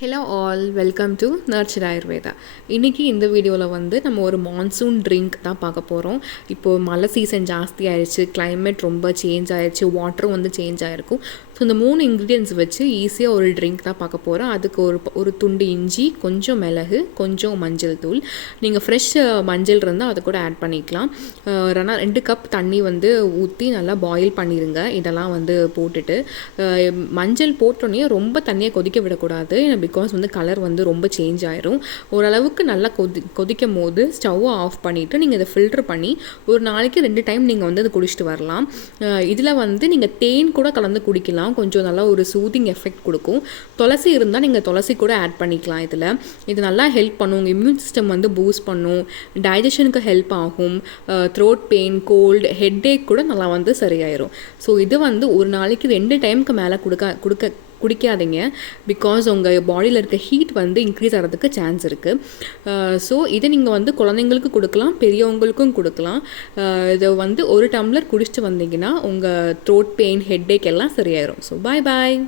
Hello all, welcome to nurture Ayurveda. இன்றைக்கி இந்த வீடியோவில் வந்து நம்ம ஒரு மான்சூன் ட்ரிங்க் தான் பார்க்க போகிறோம். இப்போது மழை சீசன் ஜாஸ்தி ஆயிடுச்சு, கிளைமேட் ரொம்ப சேஞ்ச் ஆயிடுச்சு, வாட்டரும் வந்து சேஞ்ச் ஆகிருக்கும். ஸோ இந்த 3 இன்க்ரீடியன்ட்ஸ் வச்சு ஈஸியாக ஒரு ட்ரிங்க் தான் பார்க்க போகிறோம். அதுக்கு ஒரு துண்டு இஞ்சி, கொஞ்சம் மிளகு, கொஞ்சம் மஞ்சள் தூள். நீங்கள் ஃப்ரெஷ் மஞ்சள் இருந்தால் அதை கூட ஆட் பண்ணிக்கலாம். 2 கப் தண்ணி வந்து ஊற்றி நல்லா பாயில் பண்ணிடுங்க. இதெல்லாம் வந்து போட்டுட்டு மஞ்சள் போட்டோன்னே ரொம்ப தண்ணியை கொதிக்க விடக்கூடாது. பிகாஸ் வந்து கலர் வந்து ரொம்ப சேஞ்ச் ஆயிரும். ஓரளவுக்கு நல்லா கொதிக்கும் போது ஸ்டவ்வை ஆஃப் பண்ணிவிட்டு நீங்கள் இதை ஃபில்டர் பண்ணி ஒரு நாளைக்கு 2 டைம் நீங்கள் வந்து அதை குடிச்சிட்டு வரலாம். இதில் வந்து நீங்கள் தேன் கூட கலந்து குடிக்கலாம். கொஞ்சம் நல்லா ஒரு சூதிங் எஃபெக்ட் கொடுக்கும். துளசி இருந்தால் நீங்கள் துளசி கூட ஆட் பண்ணிக்கலாம். இது நல்லா ஹெல்ப் பண்ணும். உங்கள் இம்யூன் சிஸ்டம் வந்து பூஸ்ட் பண்ணும், டைஜஷனுக்கு ஹெல்ப் ஆகும். த்ரோட் பெயின், கோல்டு, ஹெட்டேக் கூட நல்லா வந்து சரியாயிரும். ஸோ இது வந்து ஒரு நாளைக்கு 2 டைமுக்கு மேலே குடிக்காதீங்க. பிகாஸ் உங்கள் பாடியில் இருக்க ஹீட் வந்து இன்க்ரீஸ் ஆகிறதுக்கு சான்ஸ் இருக்குது. ஸோ இதை நீங்கள் வந்து குழந்தைங்களுக்கும் கொடுக்கலாம், பெரியவங்களுக்கும் கொடுக்கலாம். இதை வந்து ஒரு டம்ளர் குடிச்சிட்டு வந்தீங்கன்னா உங்கள் த்ரோட் பெயின், ஹெட்டேக் எல்லாம் சரியாயிரும். So bye.